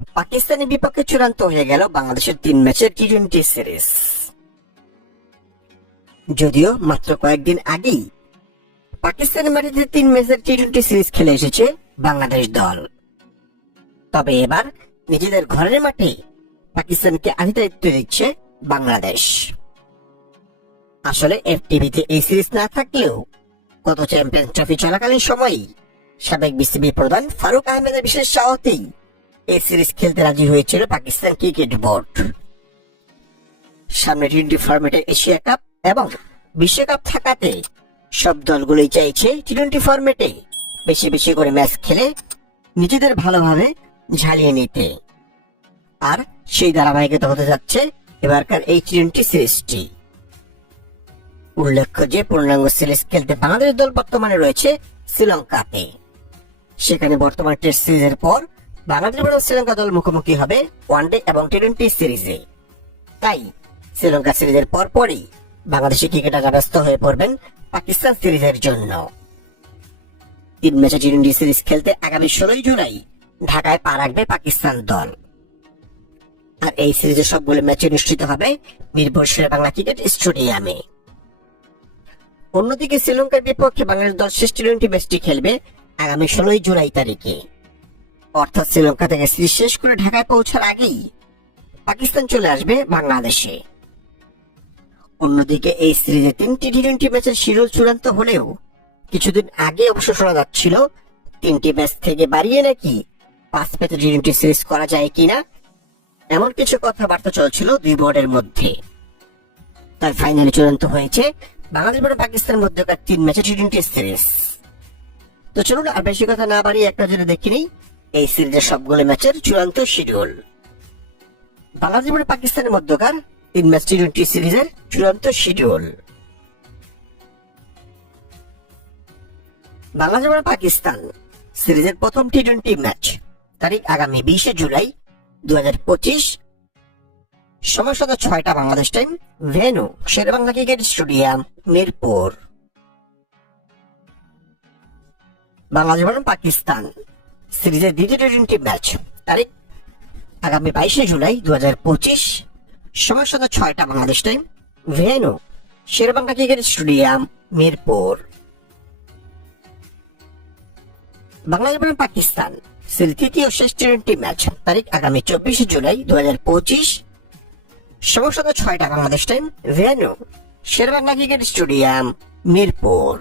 পাকিস্তানের বিপক্ষে চূড়ান্ত হয়ে গেল বাংলাদেশের 3 ম্যাচের টি-20 সিরিজ। যদিও মাত্র কয়েকদিন আগেই পাকিস্তানের মাটিতে 3 ম্যাচের টি-20 সিরিজ খেলে এসেছে বাংলাদেশ দল, তবে এবার নিজেদের ঘরের মাঠে পাকিস্তানকে আতিথেয়ত্ব দিচ্ছে বাংলাদেশ। আসলে এফটিভিতে এই সিরিজ না থাকলেও গত চ্যাম্পিয়ন্স ট্রফি চলাকালীন সময়ই সাবেক বিসিবি প্রধান ফারুক আহমেদের বিশেষ চাওয়াতেই এই সিরিজ খেলতে রাজি হয়েছিল পাকিস্তান ক্রিকেট বোর্ড। সামনে টি-20 ফরম্যাটে এশিয়া কাপ এবং বিশ্বকাপ থাকাতে সব দলগুলোই চাইছে টি-20 ফরম্যাটে বেশি বেশি করে ম্যাচ খেলে নিজেদের ভালোভাবে ঝালিয়ে নিতে। আর সেই ধারাবাহিকতা হতে যাচ্ছে এবারকার এই টি-20 সিরিজটি। উল্লেখ্য যে পূর্ণাঙ্গ সিরিজ খেলতে বাংলাদেশ দল বর্তমানে রয়েছে শ্রীলঙ্কাতে। সেখানে বর্তমান টেস্ট সিরিজের পর বাংলাদেশ এবং শ্রীলঙ্কা দল মুখোমুখি হবে ওয়ানডে এবং টি-20 সিরিজে। তাই শ্রীলঙ্কা সিরিজের পরপরই বাংলাদেশি ক্রিকেটাররা ব্যস্ত হয়ে পড়বেন পাকিস্তান সিরিজের জন্য। 3 ম্যাচে টি-20 সিরিজ খেলতে আগামী 16 জুলাই ঢাকায় পা রাখবে পাকিস্তান দল। আর এই সিরিজের সবগুলো ম্যাচ অনুষ্ঠিত হবে মিরপুর শেরেবাংলা ক্রিকেট স্টেডিয়ামে। অন্যদিকে শ্রীলঙ্কার বিপক্ষে বাংলাদেশ দল শেষ টি-20 ম্যাচটি খেলবে আগামী 16 জুলাই তারিখে। অর্থাৎ শ্রীলঙ্কা থেকে সিরিজ শেষ করে ঢাকায় পৌঁছার আগেই পাকিস্তান চলে আসবে বাংলাদেশে। অন্যদিকে এই সিরিজে 3টি টি-20 ম্যাচের শিডিউল চূড়ান্ত হলেও কিছুদিন আগে অবশ্য শোনা যাচ্ছিল 3টি ম্যাচ থেকে বাড়িয়ে নাকি 5 ম্যাচে টি-20 সিরিজ করা যায় কিনা, এমন কিছু কথাবার্তা চলছিল দুই বোর্ডের মধ্যে। তাই ফাইনালি চূড়ান্ত হয়েছে বাংলাদেশ এবং পাকিস্তানের মধ্যকার 3 ম্যাচে টি-20 সিরিজ। তো চলুন আর বেশি কথা না বাড়িয়ে এক নজরে দেখে নিই এই সিরিজের সবগুলো ম্যাচের চূড়ান্ত শিডিউল। বাংলাদেশ এবং পাকিস্তানের মধ্যকার 3 ম্যাচ টি-20 সিরিজের চূড়ান্ত শিডিউল। বাংলাদেশ এবং পাকিস্তান সিরিজের প্রথম টি-20 ম্যাচ তারিখ আগামী 20 জুলাই 2025, সময় সন্ধ্যা 6টা Bangladesh time, venue Sher-e-Bangla cricket stadium Mirpur. Bangladesh এবং পাকিস্তান সিরিজের দ্বিতীয় টি-20 ম্যাচ তারিখ আগামী 22 জুলাই 2025, সময় সন্ধ্যা 6টা Bangladesh time, venue Sher-e-Bangla cricket stadium Mirpur. Bangladesh এবং পাকিস্তান সিরিজ তৃতীয় শেষ টি-20 ম্যাচ তারিখ আগামী 24 জুলাই 2025, সময় সন্ধ্যা 6টা Bangladesh time, venue Sher-e-Bangla cricket stadium Mirpur.